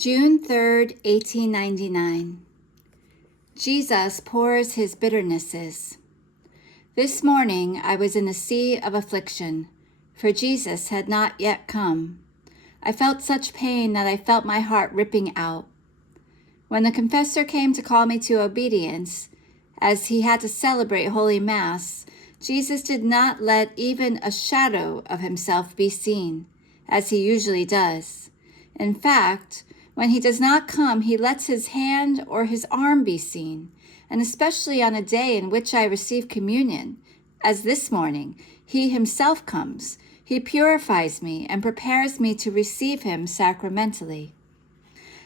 June 3rd, 1899. Jesus pours his bitternesses. This morning I was in a sea of affliction, for Jesus had not yet come. I felt such pain that I felt my heart ripping out. When the confessor came to call me to obedience, as he had to celebrate Holy Mass, Jesus did not let even a shadow of himself be seen, as he usually does. In fact, when he does not come, he lets his hand or his arm be seen, and especially on a day in which I receive communion, as this morning, he himself comes. He purifies me and prepares me to receive him sacramentally.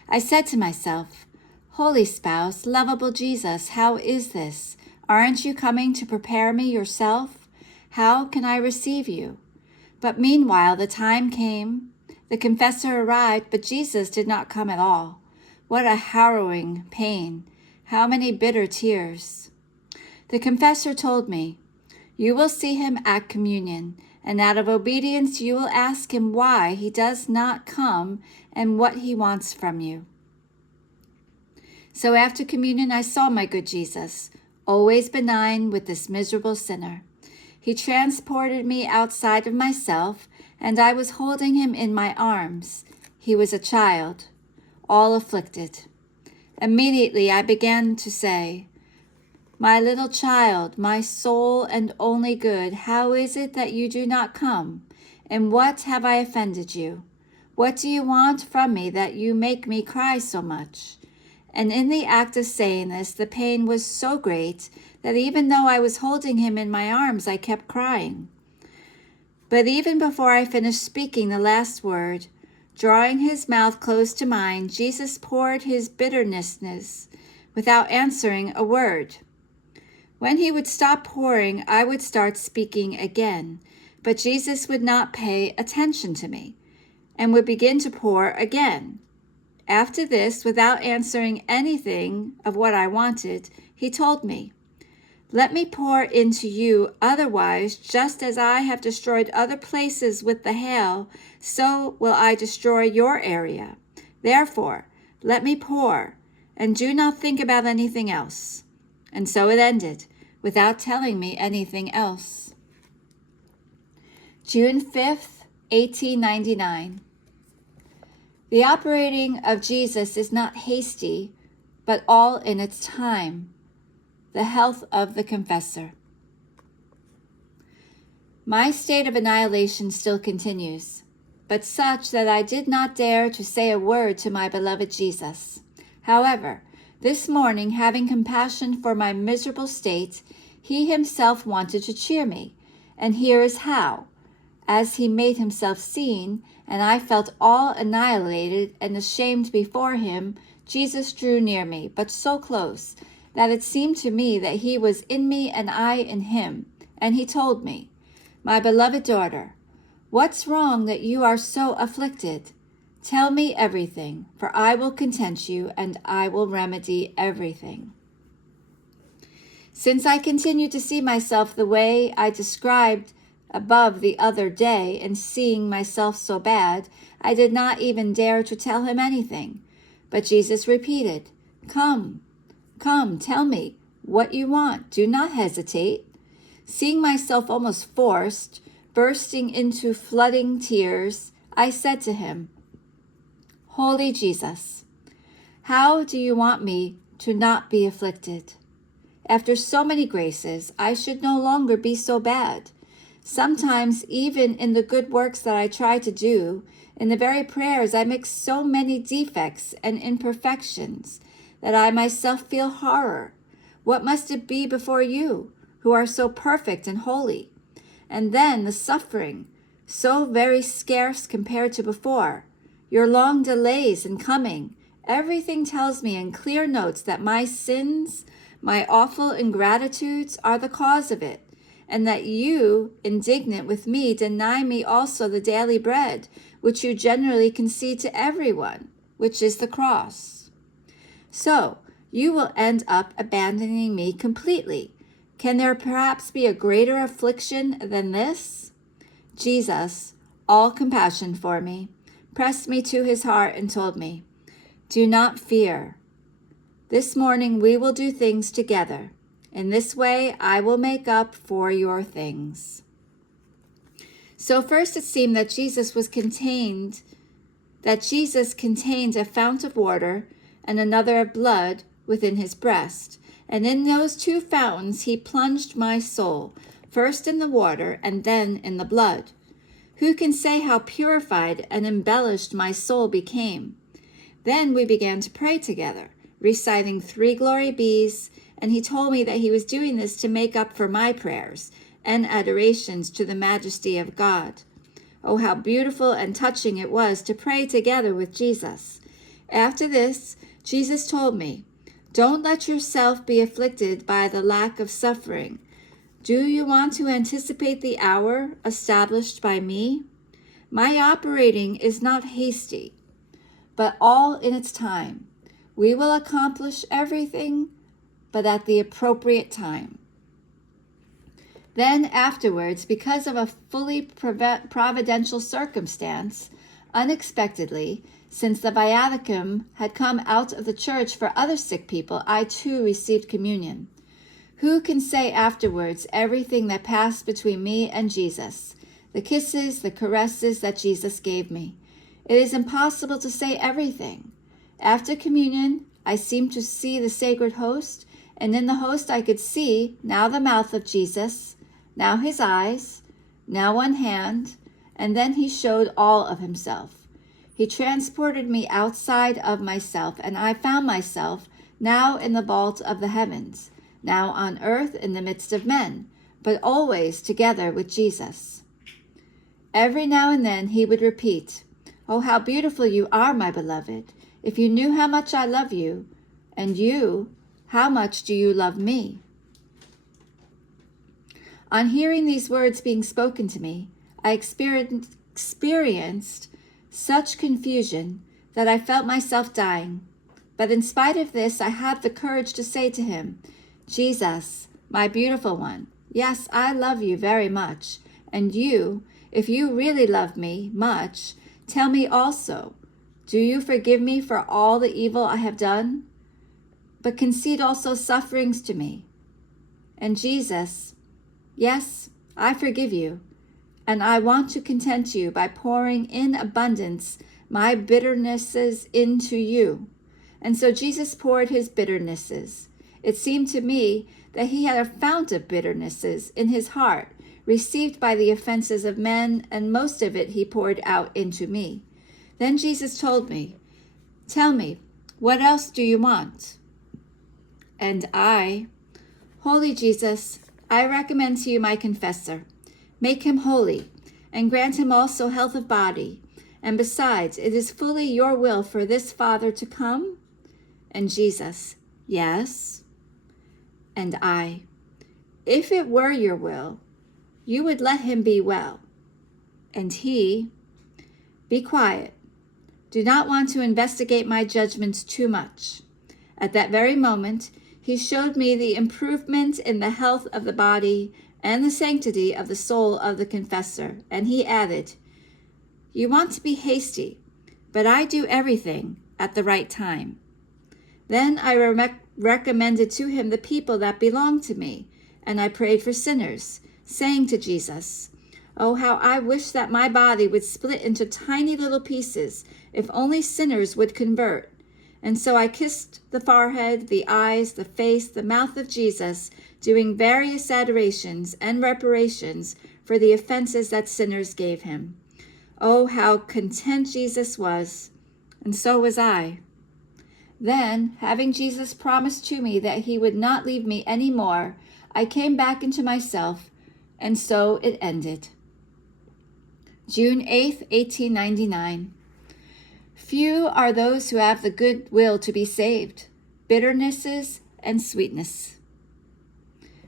I said to myself, Holy Spouse, lovable Jesus, how is this? Aren't you coming to prepare me yourself? How can I receive you? But meanwhile the time came. The confessor arrived, but Jesus did not come at all. What a harrowing pain! How many bitter tears! The confessor told me, You will see him at communion, and out of obedience you will ask him why he does not come and what he wants from you. So after communion I saw my good Jesus, always benign with this miserable sinner. He transported me outside of myself, and I was holding him in my arms. He was a child, all afflicted. Immediately I began to say, My little child, my sole and only good, how is it that you do not come? And what have I offended you? What do you want from me that you make me cry so much? And in the act of saying this, the pain was so great that even though I was holding him in my arms, I kept crying. But even before I finished speaking the last word, drawing his mouth close to mine, Jesus poured his bitterness without answering a word. When he would stop pouring, I would start speaking again, but Jesus would not pay attention to me and would begin to pour again. After this, without answering anything of what I wanted, he told me, Let me pour into you, otherwise, just as I have destroyed other places with the hail, so will I destroy your area. Therefore, let me pour, and do not think about anything else. And so it ended, without telling me anything else. June 5th, 1899. The operating of Jesus is not hasty, but all in its time. The health of the confessor. My state of annihilation still continues, but such that I did not dare to say a word to my beloved Jesus. However, this morning, having compassion for my miserable state, he himself wanted to cheer me, and here is how. As he made himself seen, and I felt all annihilated and ashamed before him, Jesus drew near me, but so close that it seemed to me that he was in me and I in him. And he told me, My beloved daughter, what's wrong that you are so afflicted? Tell me everything, for I will content you, and I will remedy everything. Since I continue to see myself the way I described above the other day, and seeing myself so bad, I did not even dare to tell him anything. But Jesus repeated, Come, tell me what you want. Do not hesitate. Seeing myself almost forced, bursting into flooding tears, I said to him, Holy Jesus, how do you want me to not be afflicted? After so many graces, I should no longer be so bad. Sometimes, even in the good works that I try to do, in the very prayers I make so many defects and imperfections that I myself feel horror. What must it be before you, who are so perfect and holy? And then the suffering, so very scarce compared to before, your long delays in coming, everything tells me in clear notes that my sins, my awful ingratitudes are the cause of it, and that you, indignant with me, deny me also the daily bread, which you generally concede to everyone, which is the cross. So, you will end up abandoning me completely. Can there perhaps be a greater affliction than this? Jesus, all compassion for me, pressed me to his heart and told me, Do not fear. This morning we will do things together. In this way I will make up for your things." So first it seemed that Jesus contained a fount of water and another of blood within his breast. And in those two fountains he plunged my soul, first in the water and then in the blood. Who can say how purified and embellished my soul became? Then we began to pray together, reciting 3 glory bees, and he told me that he was doing this to make up for my prayers and adorations to the majesty of God. Oh, how beautiful and touching it was to pray together with Jesus. After this, Jesus told me, "Don't let yourself be afflicted by the lack of suffering. Do you want to anticipate the hour established by me? My operating is not hasty, but all in its time. We will accomplish everything, but at the appropriate time." Then afterwards, because of a fully providential circumstance, unexpectedly, since the viaticum had come out of the church for other sick people, I too received communion. Who can say afterwards everything that passed between me and Jesus, the kisses, the caresses that Jesus gave me? It is impossible to say everything. After communion, I seemed to see the sacred host, and in the host I could see now the mouth of Jesus, now his eyes, now one hand, and then he showed all of himself. He transported me outside of myself, and I found myself now in the vault of the heavens, now on earth in the midst of men, but always together with Jesus. Every now and then he would repeat, "Oh, how beautiful you are, my beloved. If you knew how much I love you, and you, how much do you love me?" On hearing these words being spoken to me, I experienced such confusion that I felt myself dying. But in spite of this, I had the courage to say to him, "Jesus, my beautiful one, yes, I love you very much. And you, if you really love me much, tell me also, do you forgive me for all the evil I have done? But concede also sufferings to me." And Jesus, "Yes, I forgive you, and I want to content you by pouring in abundance my bitternesses into you." And so Jesus poured his bitternesses. It seemed to me that he had a fount of bitternesses in his heart, received by the offenses of men, and most of it he poured out into me. Then Jesus told me, "Tell me, what else do you want?" And I, "Holy Jesus, I recommend to you my confessor. Make him holy, and grant him also health of body. And besides, it is fully your will for this Father to come?" And Jesus, "Yes." And I, "If it were your will, you would let him be well." And he, "Be quiet. Do not want to investigate my judgments too much." At that very moment, he showed me the improvement in the health of the body and the sanctity of the soul of the confessor. And he added, "You want to be hasty, but I do everything at the right time." Then I recommended to him the people that belonged to me, and I prayed for sinners, saying to Jesus, "Oh, how I wish that my body would split into tiny little pieces, if only sinners would convert." And so I kissed the forehead, the eyes, the face, the mouth of Jesus, doing various adorations and reparations for the offenses that sinners gave him. Oh, how content Jesus was, and so was I. Then, having Jesus promise to me that he would not leave me any more, I came back into myself, and so it ended. June 8th, 1899. Few are those who have the good will to be saved, bitternesses and sweetness.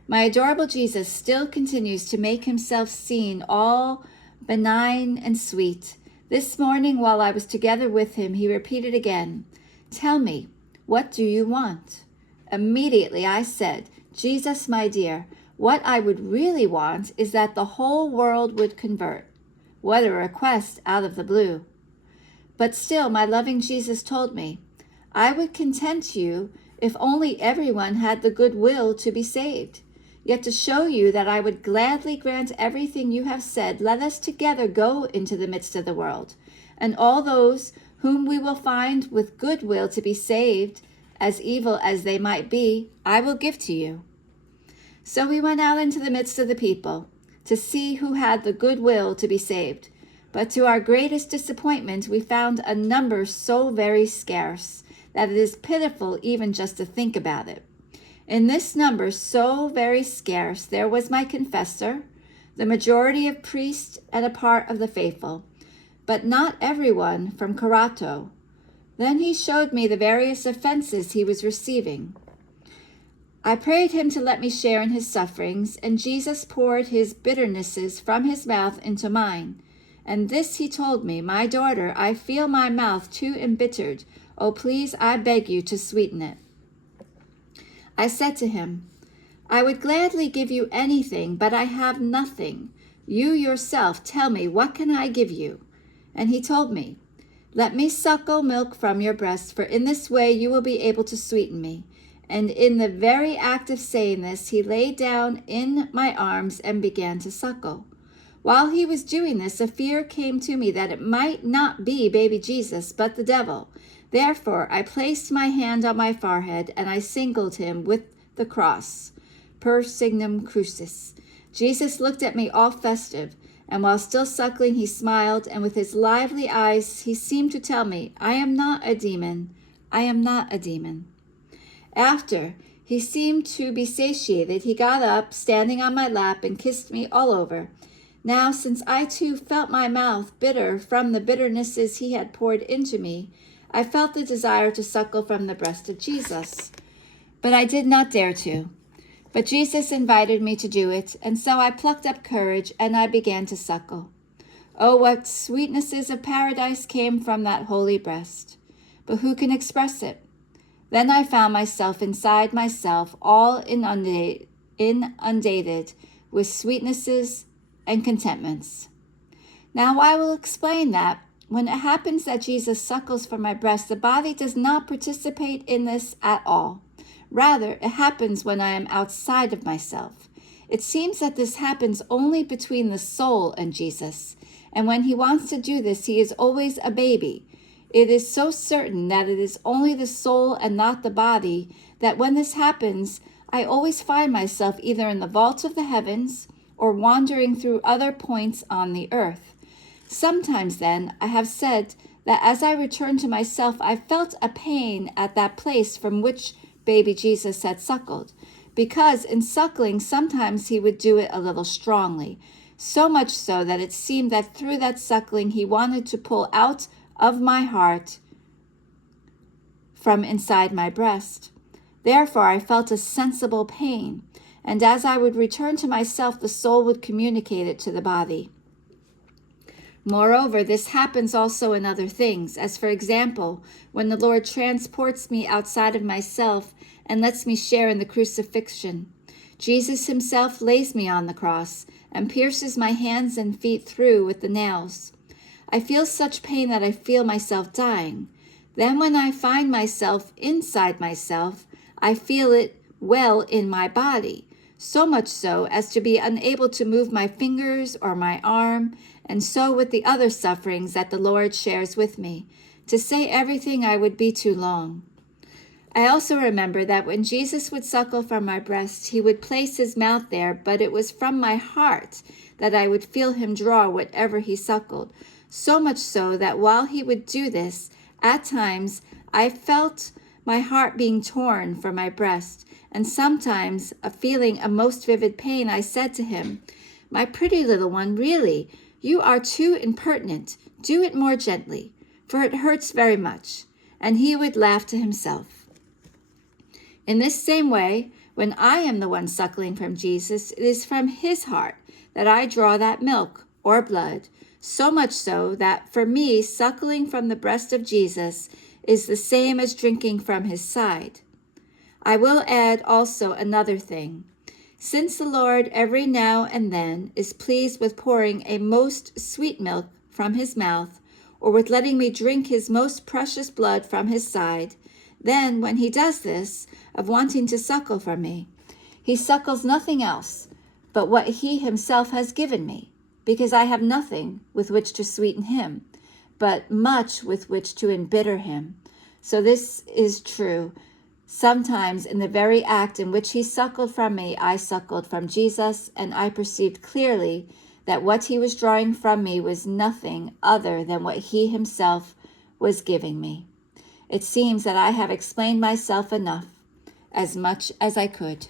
My adorable Jesus still continues to make himself seen all benign and sweet. This morning, while I was together with him, he repeated again, "Tell me, what do you want?" Immediately I said, "Jesus, my dear, what I would really want is that the whole world would convert." What a request out of the blue. But still my loving Jesus told me, I would content you if only everyone had the good will to be saved. Yet to show you that I would gladly grant everything you have said, let us together go into the midst of the world, and all those whom we will find with good will to be saved, as evil as they might be, I will give to you. So we went out into the midst of the people to see who had the good will to be saved. But to our greatest disappointment, we found a number so very scarce that it is pitiful even just to think about it. In this number so very scarce, there was my confessor, the majority of priests, and a part of the faithful, but not everyone from Carato. Then he showed me the various offenses he was receiving. I prayed him to let me share in his sufferings, and Jesus poured his bitternesses from his mouth into mine. And this he told me, my daughter, I feel my mouth too embittered. Oh, please, I beg you to sweeten it. I said to him, I would gladly give you anything, but I have nothing. You yourself tell me, what can I give you? And he told me, let me suckle milk from your breast, for in this way you will be able to sweeten me. And in the very act of saying this, he lay down in my arms and began to suckle. While he was doing this, a fear came to me that it might not be baby Jesus, but the devil. Therefore, I placed my hand on my forehead, and I signaled him with the cross, per signum crucis. Jesus looked at me all festive, and while still suckling, he smiled, and with his lively eyes, he seemed to tell me, I am not a demon. I am not a demon. After he seemed to be satiated, he got up, standing on my lap, and kissed me all over. Now, since I too felt my mouth bitter from the bitternesses he had poured into me, I felt the desire to suckle from the breast of Jesus. But I did not dare to. But Jesus invited me to do it, and so I plucked up courage, and I began to suckle. Oh, what sweetnesses of paradise came from that holy breast! But who can express it? Then I found myself inside myself, all inundated with sweetnesses and contentments. Now I will explain that when it happens that Jesus suckles from my breast, the body does not participate in this at all. Rather, it happens when I am outside of myself. It seems that this happens only between the soul and Jesus, and when he wants to do this, he is always a baby. It is so certain that it is only the soul and not the body that when this happens, I always find myself either in the vault of the heavens or wandering through other points on the earth. Sometimes then, I have said that as I returned to myself, I felt a pain at that place from which baby Jesus had suckled, because in suckling sometimes he would do it a little strongly, so much so that it seemed that through that suckling he wanted to pull out of my heart from inside my breast. Therefore I felt a sensible pain, and as I would return to myself, the soul would communicate it to the body. Moreover, this happens also in other things, as for example, when the Lord transports me outside of myself and lets me share in the crucifixion. Jesus himself lays me on the cross and pierces my hands and feet through with the nails. I feel such pain that I feel myself dying. Then when I find myself inside myself, I feel it well in my body, so much so as to be unable to move my fingers or my arm, and so with the other sufferings that the Lord shares with me. To say everything I would be too long. I also remember that when Jesus would suckle from my breast, he would place his mouth there, but it was from my heart that I would feel him draw whatever he suckled, so much so that while he would do this, at times I felt my heart being torn from my breast, and sometimes, feeling a most vivid pain, I said to him, "My pretty little one, really, you are too impertinent. Do it more gently, for it hurts very much." And he would laugh to himself. In this same way, when I am the one suckling from Jesus, it is from his heart that I draw that milk or blood, so much so that for me, suckling from the breast of Jesus is the same as drinking from his side. I will add also another thing. Since the Lord every now and then is pleased with pouring a most sweet milk from his mouth, or with letting me drink his most precious blood from his side, Then, when he does this, of wanting to suckle from me, he suckles nothing else but what he himself has given me, because I have nothing with which to sweeten him, but much with which to embitter him. So this is true. Sometimes in the very act in which he suckled from me, I suckled from Jesus, and I perceived clearly that what he was drawing from me was nothing other than what he himself was giving me. It seems that I have explained myself enough, as much as I could.